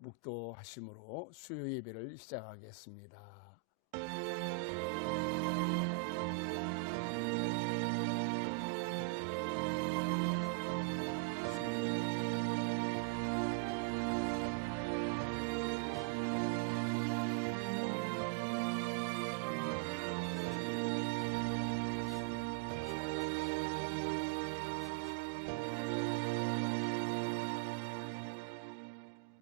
묵도하심으로 수요 예배를 시작하겠습니다.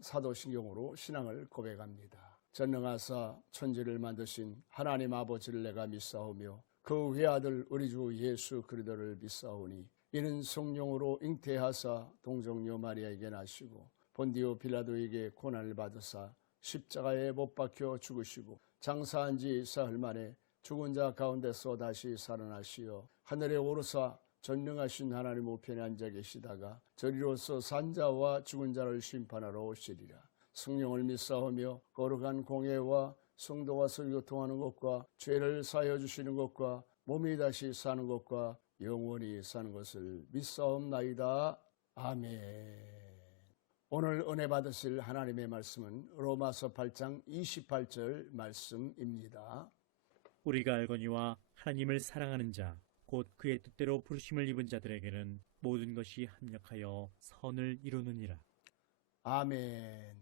사도신경으로 신앙을 고백합니다. 전능하사 천지를 만드신 하나님 아버지를 내가 믿사오며 그 외아들 우리 주 예수 그리스도를 믿사오니 이는 성령으로 잉태하사 동정녀 마리아에게 나시고 본디오 빌라도에게 고난을 받으사 십자가에 못 박혀 죽으시고 장사한 지 사흘 만에 죽은 자 가운데서 다시 살아나시어 하늘에 오르사 전능하신 하나님 우편에 앉아 계시다가 저리로서 산자와 죽은 자를 심판하러 오시리라. 성령을 믿사오며 거룩한 공예와 성도와 설교통하는 것과 죄를 사하여 주시는 것과 몸이 다시 사는 것과 영원히 사는 것을 믿사옵나이다. 아멘. 오늘 은혜 받으실 하나님의 말씀은 로마서 8장 28절 말씀입니다. 우리가 알거니와 하나님을 사랑하는 자 곧 그의 뜻대로 부르심을 입은 자들에게는 모든 것이 합력하여 선을 이루느니라. 아멘.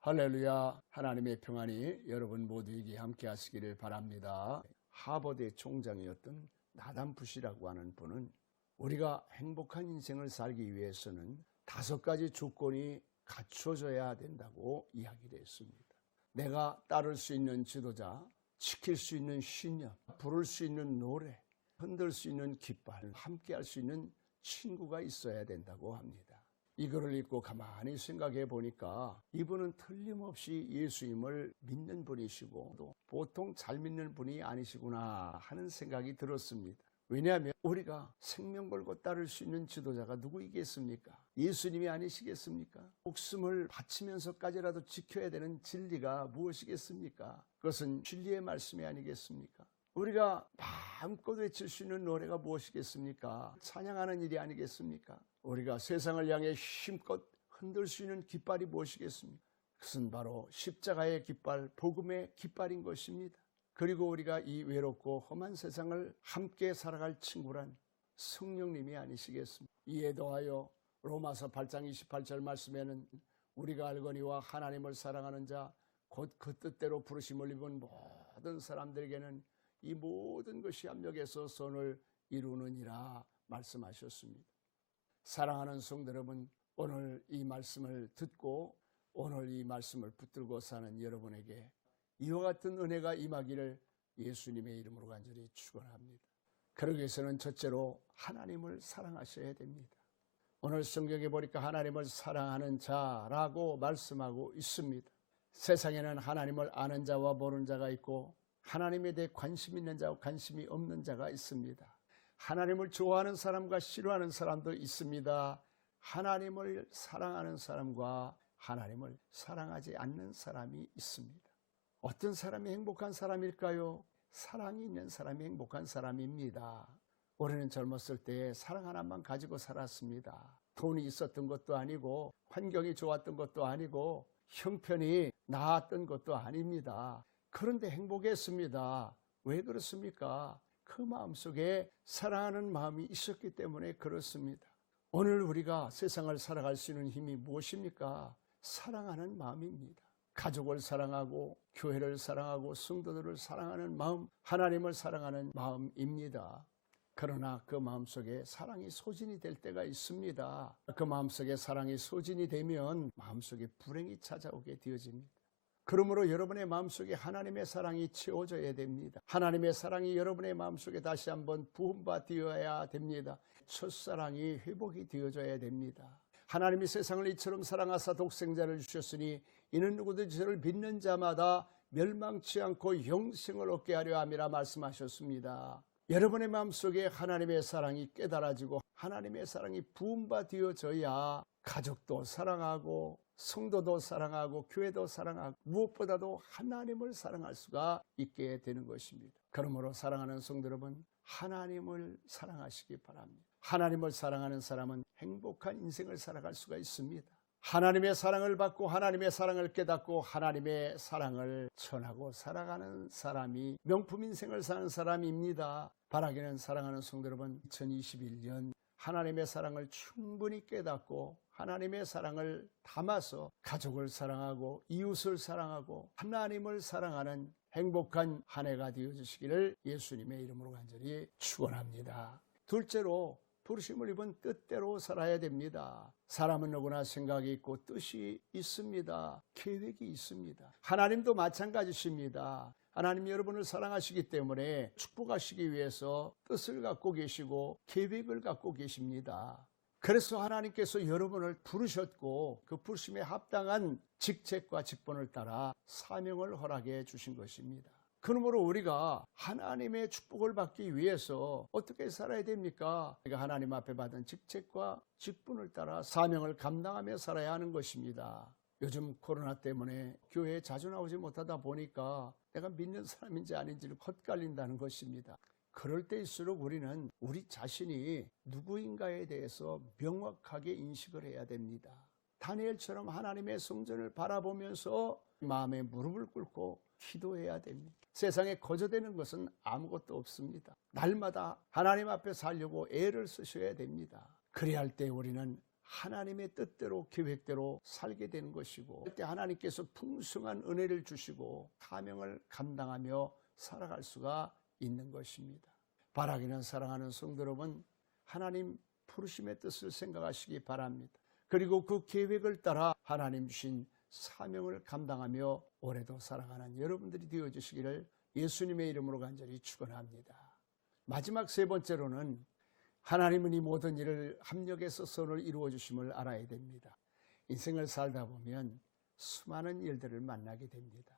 할렐루야. 하나님의 평안이 여러분 모두에게 함께 하시기를 바랍니다. 하버드의 총장이었던 나단 부시라고 하는 분은 우리가 행복한 인생을 살기 위해서는 5가지 조건이 갖춰져야 된다고 이야기를 했습니다. 내가 따를 수 있는 지도자, 지킬 수 있는 신념, 부를 수 있는 노래, 흔들 수 있는 깃발, 함께 할 수 있는 친구가 있어야 된다고 합니다. 이거를 읽고 가만히 생각해 보니까 이분은 틀림없이 예수님을 믿는 분이시고 또 보통 잘 믿는 분이 아니시구나 하는 생각이 들었습니다. 왜냐하면 우리가 생명 걸고 따를 수 있는 지도자가 누구이겠습니까? 예수님이 아니시겠습니까? 목숨을 바치면서까지라도 지켜야 되는 진리가 무엇이겠습니까? 그것은 진리의 말씀이 아니겠습니까? 우리가 마음껏 외칠 수 있는 노래가 무엇이겠습니까? 찬양하는 일이 아니겠습니까? 우리가 세상을 향해 힘껏 흔들 수 있는 깃발이 무엇이겠습니까? 그것은 바로 십자가의 깃발, 복음의 깃발인 것입니다. 그리고 우리가 이 외롭고 험한 세상을 함께 살아갈 친구란 성령님이 아니시겠습니까? 이에 더하여 로마서 8장 28절 말씀에는 우리가 알거니와 하나님을 사랑하는 자 곧 그 뜻대로 부르심을 입은 모든 사람들에게는 이 모든 것이 합력해서 선을 이루느니라 말씀하셨습니다. 사랑하는 성도 여러분, 오늘 이 말씀을 듣고 오늘 이 말씀을 붙들고 사는 여러분에게 이와 같은 은혜가 임하기를 예수님의 이름으로 간절히 축원합니다. 그러기 위해서는 첫째로 하나님을 사랑하셔야 됩니다. 오늘 성경에 보니까 하나님을 사랑하는 자라고 말씀하고 있습니다. 세상에는 하나님을 아는 자와 모르는 자가 있고 하나님에 대해 관심 있는 자와 관심이 없는 자가 있습니다. 하나님을 좋아하는 사람과 싫어하는 사람도 있습니다. 하나님을 사랑하는 사람과 하나님을 사랑하지 않는 사람이 있습니다. 어떤 사람이 행복한 사람일까요? 사랑이 있는 사람이 행복한 사람입니다. 우리는 젊었을 때 사랑 하나만 가지고 살았습니다. 돈이 있었던 것도 아니고 환경이 좋았던 것도 아니고 형편이 나았던 것도 아닙니다. 그런데 행복했습니다. 왜 그렇습니까? 그 마음속에 사랑하는 마음이 있었기 때문에 그렇습니다. 오늘 우리가 세상을 살아갈 수 있는 힘이 무엇입니까? 사랑하는 마음입니다. 가족을 사랑하고 교회를 사랑하고 성도들을 사랑하는 마음, 하나님을 사랑하는 마음입니다. 그러나 그 마음속에 사랑이 소진이 될 때가 있습니다. 그 마음속에 사랑이 소진이 되면 마음속에 불행이 찾아오게 되어집니다. 그러므로 여러분의 마음속에 하나님의 사랑이 채워져야 됩니다. 하나님의 사랑이 여러분의 마음속에 다시 한번 부음받아야 됩니다. 첫사랑이 회복이 되어져야 됩니다. 하나님이 세상을 이처럼 사랑하사 독생자를 주셨으니 이는 누구든지 저를 믿는 자마다 멸망치 않고 영생을 얻게 하려 함이라 말씀하셨습니다. 여러분의 마음속에 하나님의 사랑이 깨달아지고 하나님의 사랑이 부음받아져야 가족도 사랑하고 성도도 사랑하고 교회도 사랑하고 무엇보다도 하나님을 사랑할 수가 있게 되는 것입니다. 그러므로 사랑하는 성도 여러분, 하나님을 사랑하시기 바랍니다. 하나님을 사랑하는 사람은 행복한 인생을 살아갈 수가 있습니다. 하나님의 사랑을 받고 하나님의 사랑을 깨닫고 하나님의 사랑을 전하고 살아가는 사람이 명품 인생을 사는 사람입니다. 바라기는 사랑하는 성도 여러분, 2021년 하나님의 사랑을 충분히 깨닫고 하나님의 사랑을 담아서 가족을 사랑하고 이웃을 사랑하고 하나님을 사랑하는 행복한 한 해가 되어주시기를 예수님의 이름으로 간절히 축원합니다. 둘째로 부르심을 입은 뜻대로 살아야 됩니다. 사람은 누구나 생각이 있고 뜻이 있습니다. 계획이 있습니다. 하나님도 마찬가지십니다. 하나님 여러분을 사랑하시기 때문에 축복하시기 위해서 뜻을 갖고 계시고 계획을 갖고 계십니다. 그래서 하나님께서 여러분을 부르셨고 그 부르심에 합당한 직책과 직분을 따라 사명을 허락해 주신 것입니다. 그러므로 우리가 하나님의 축복을 받기 위해서 어떻게 살아야 됩니까? 우리가 하나님 앞에 받은 직책과 직분을 따라 사명을 감당하며 살아야 하는 것입니다. 요즘 코로나 때문에 교회에 자주 나오지 못하다 보니까 내가 믿는 사람인지 아닌지를 헛갈린다는 것입니다. 그럴 때일수록 우리는 우리 자신이 누구인가에 대해서 명확하게 인식을 해야 됩니다. 다니엘처럼 하나님의 성전을 바라보면서 마음에 무릎을 꿇고 기도해야 됩니다. 세상에 거저되는 것은 아무것도 없습니다. 날마다 하나님 앞에 살려고 애를 쓰셔야 됩니다. 그래야 할 때 우리는 하나님의 뜻대로 계획대로 살게 되는 것이고 그때 하나님께서 풍성한 은혜를 주시고 사명을 감당하며 살아갈 수가 있는 것입니다. 바라기는 사랑하는 성도 여러분, 하나님 부르심의 뜻을 생각하시기 바랍니다. 그리고 그 계획을 따라 하나님 주신 사명을 감당하며 올해도 살아가는 여러분들이 되어주시기를 예수님의 이름으로 간절히 축원합니다. 마지막 세 번째로는 하나님은 이 모든 일을 합력해서 선을 이루어 주심을 알아야 됩니다. 인생을 살다 보면 수많은 일들을 만나게 됩니다.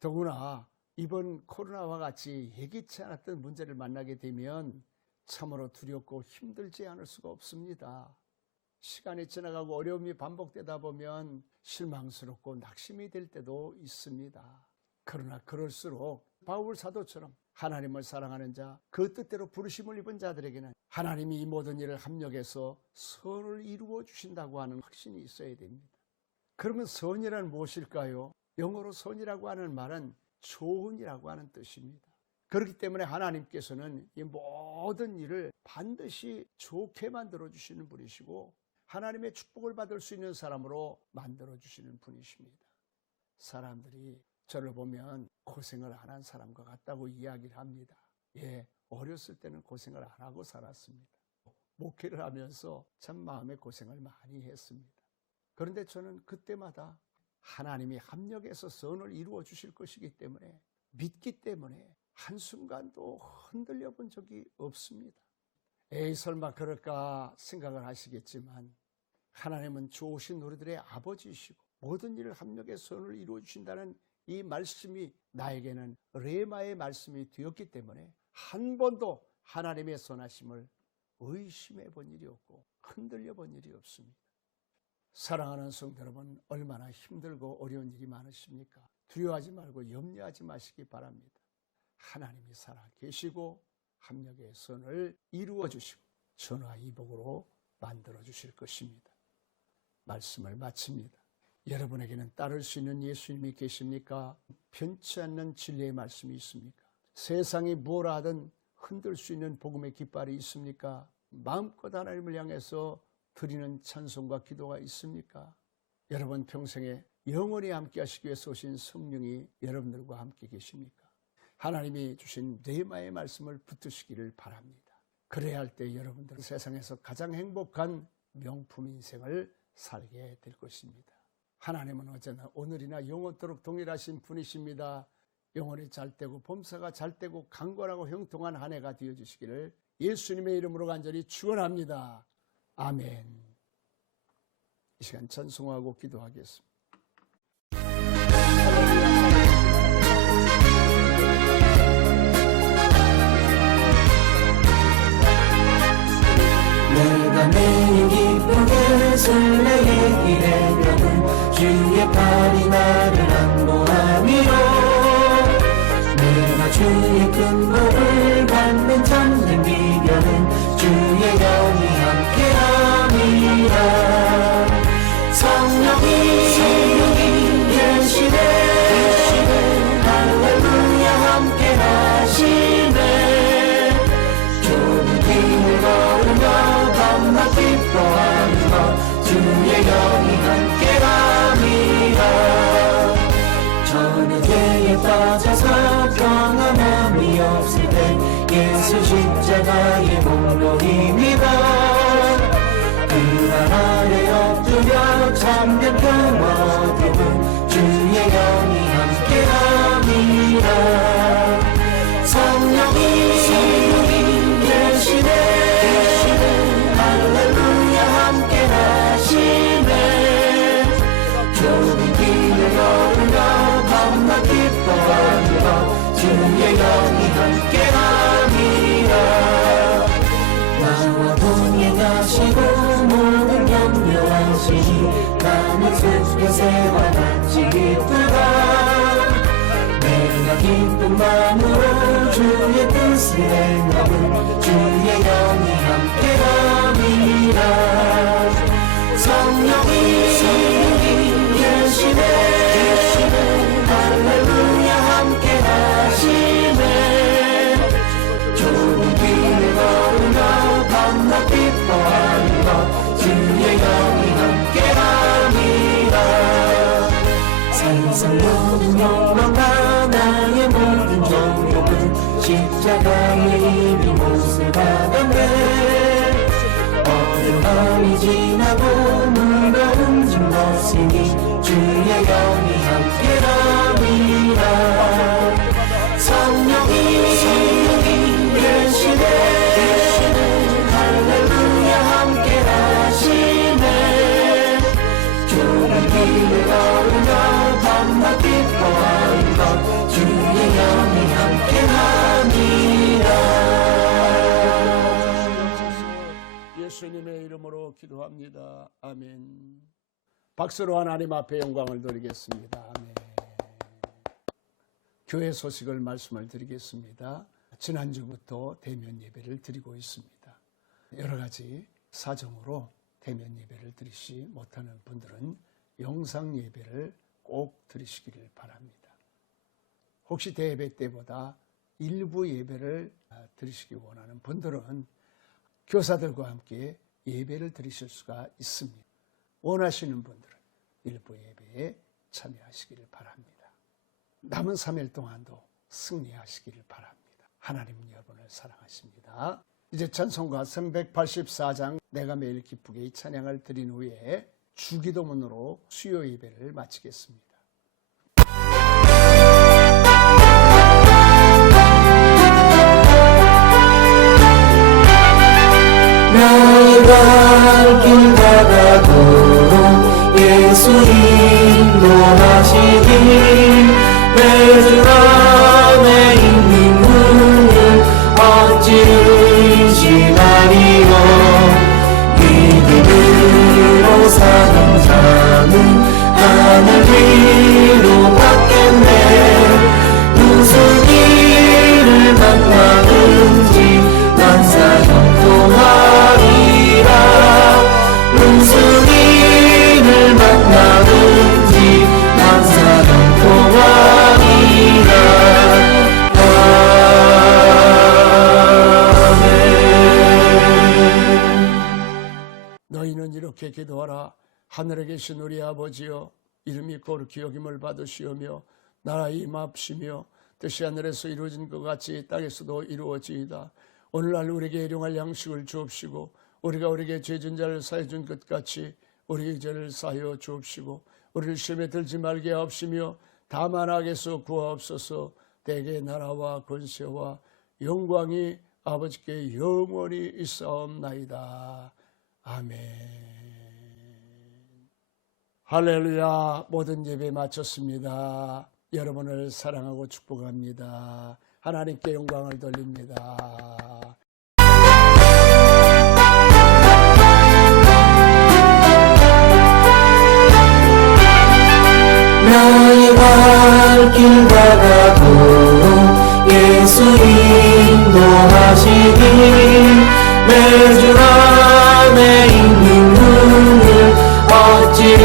더구나 이번 코로나와 같이 예기치 않았던 문제를 만나게 되면 참으로 두렵고 힘들지 않을 수가 없습니다. 시간이 지나가고 어려움이 반복되다 보면 실망스럽고 낙심이 될 때도 있습니다. 그러나 그럴수록 바울 사도처럼 하나님을 사랑하는 자, 그 뜻대로 부르심을 입은 자들에게는 하나님이 이 모든 일을 합력해서 선을 이루어 주신다고 하는 확신이 있어야 됩니다. 그러면 선이란 무엇일까요? 영어로 선이라고 하는 말은 좋은이라고 하는 뜻입니다. 그렇기 때문에 하나님께서는 이 모든 일을 반드시 좋게 만들어 주시는 분이시고 하나님의 축복을 받을 수 있는 사람으로 만들어 주시는 분이십니다. 사람들이 저를 보면 고생을 안 한 사람과 같다고 이야기를 합니다. 예, 어렸을 때는 고생을 안 하고 살았습니다. 목회를 하면서 참 마음의 고생을 많이 했습니다. 그런데 저는 그때마다 하나님이 합력해서 선을 이루어 주실 것이기 때문에 믿기 때문에 한순간도 흔들려 본 적이 없습니다. 에이 설마 그럴까 생각을 하시겠지만 하나님은 좋으신 우리들의 아버지이시고 모든 일을 합력해서 선을 이루어 주신다는 이 말씀이 나에게는 레마의 말씀이 되었기 때문에 한 번도 하나님의 선하심을 의심해 본 일이 없고 흔들려 본 일이 없습니다. 사랑하는 성도 여러분, 얼마나 힘들고 어려운 일이 많으십니까? 두려워하지 말고 염려하지 마시기 바랍니다. 하나님이 살아 계시고 합력의 선을 이루어 주시고 전화이복으로 만들어 주실 것입니다. 말씀을 마칩니다. 여러분에게는 따를 수 있는 예수님이 계십니까? 변치 않는 진리의 말씀이 있습니까? 세상이 무엇을 하든 흔들 수 있는 복음의 깃발이 있습니까? 마음껏 하나님을 향해서 드리는 찬송과 기도가 있습니까? 여러분 평생에 영원히 함께 하시기 위해서 오신 성령이 여러분들과 함께 계십니까? 하나님이 주신 레마의 말씀을 붙드시기를 바랍니다. 그래야 할 때 여러분들은 세상에서 가장 행복한 명품 인생을 살게 될 것입니다. 하나님은 어제나 오늘이나 영원토록 동일하신 분이십니다. 영혼이 잘되고 범사가 잘되고 강건하고 형통한 한 해가 되어주시기를 예수님의 이름으로 간절히 축원합니다. 아멘. 이 시간 찬송하고 기도하겠습니다. 내가 매일 기쁘게 설레게 일해려는 주의 팔이 나를 안보함이로 내가 주의 큰 복을 받는 참된 비결은 주의 영이 함께함이라 성령이 계시네 할렐루야 함께 하시네 좁은 길을 걸으며 밤낮 기뻐하며 주의 영이 함께함이라 전에게 빠져서 평안함이 없을 때 예수 십자가의 몸로 힘입어 그 발 아래 엎드려 참된 평화 얻음은 주의 영이 함께함이라 성령이 계시네 할렐루야 함께 하시네 좁은 길을 걸으며 밤낮 기뻐하며 주의 영이 함께함이라 나와 동행하시고 모든 염려하시니 나는 숲의 새와 같이 기쁘다 내가 기쁨만으로 주의 뜻을 행하고 주의 영이 함께함이라 성령이 계시네 할렐루야 함께 하시네 좁은 길을 걸으며 밤낮 기뻐하며 주의 영이 함께함이라 세상 모든 욕망과 나의 모든 정욕은 십자가의 이미 못을 받았네 어둠이 지나고 무거운 짐 벗으니 주의 영이 함께함이라 성령이 계시네 할렐루야 함께 하시네 좁은 길을 걸으며 밤낮 기뻐하며 주의 영이 함께함이라 예수님의 이름으로 기도합니다. 아멘. 박수로 하나님 앞에 영광을 돌리겠습니다. 아멘. 교회 소식을 말씀을 드리겠습니다. 지난주부터 대면 예배를 드리고 있습니다. 여러 가지 사정으로 대면 예배를 드리지 못하는 분들은 영상 예배를 꼭 드리시기를 바랍니다. 혹시 대예배 때보다 일부 예배를 드리시기 원하는 분들은 교사들과 함께 예배를 드리실 수가 있습니다. 원하시는 분들은 일부 예배에 참여하시기를 바랍니다. 남은 3일 동안도 승리하시기를 바랍니다. 하나님 여러분을 사랑하십니다. 이제 찬송가 384장 내가 매일 기쁘게 이 찬양을 드린 후에 주기도문으로 수요 예배를 마치겠습니다. 나의 갈 길 다가도록 예수 인도하시길 매주 안에 있는 눈을 어찌 의심하리요 믿음으로 사는 자는 하늘 위로 받겠네 무슨 일을 만나든지 만사 형통하리라 무슨 일을 만나든지 만사 형통하리라 아멘. 너희는 이렇게 기도하라. 하늘에 계신 우리 아버지여 이름이 거룩히 여김을 받으시오며 나라의 임합시며 뜻이 하늘에서 이루어진 것 같이 땅에서도 이루어지이다. 오늘날 우리에게 일용할 양식을 주옵시고 우리가 우리에게 죄진 자를 사해 준 것 같이 우리의 죄를 사하여 주옵시고 우리를 시험에 들지 말게 하옵시며 다만 악에서 구하옵소서. 대개 나라와 권세와 영광이 아버지께 영원히 있사옵나이다. 아멘. 할렐루야. 모든 예배 마쳤습니다. 여러분을 사랑하고 축복합니다. 하나님께 영광을 돌립니다. 나의 갈 길 다가도록 예수 인도하시길 매주 안에 있는 눈을 어찌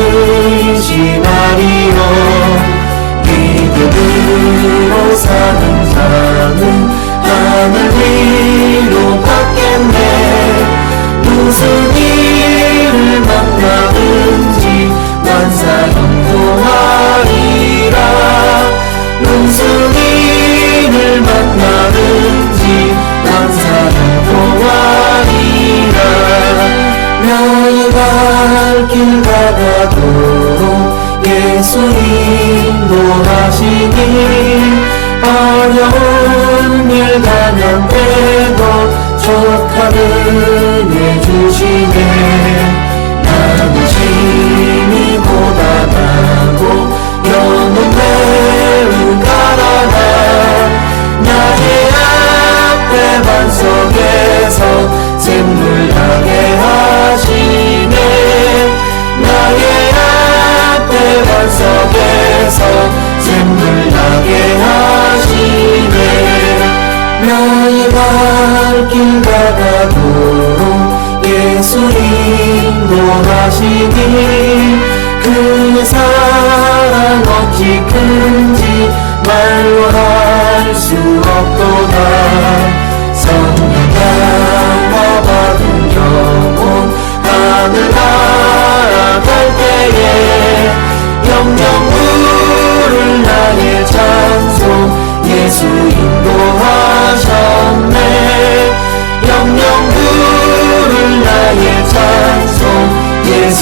인도하시니 어려운 일 가면 때도 족하는 해 주시네. 나는 심히 고단하고 영혼 매우 가라나 나의 앞에 반석에서 샘물 나게 하시네. 나의 앞에 반석에서 샘물 나게 하시네. 나의 발길 가다도록 예수 인도하시니 그 사랑 어찌 큰지 말로 할 수 없도다. 성령 담아 받은 영혼 하늘 날아갈 때에 영영 부를 나의 찬송 예수 인도하셨네. 영영 부를 나의 찬송 예수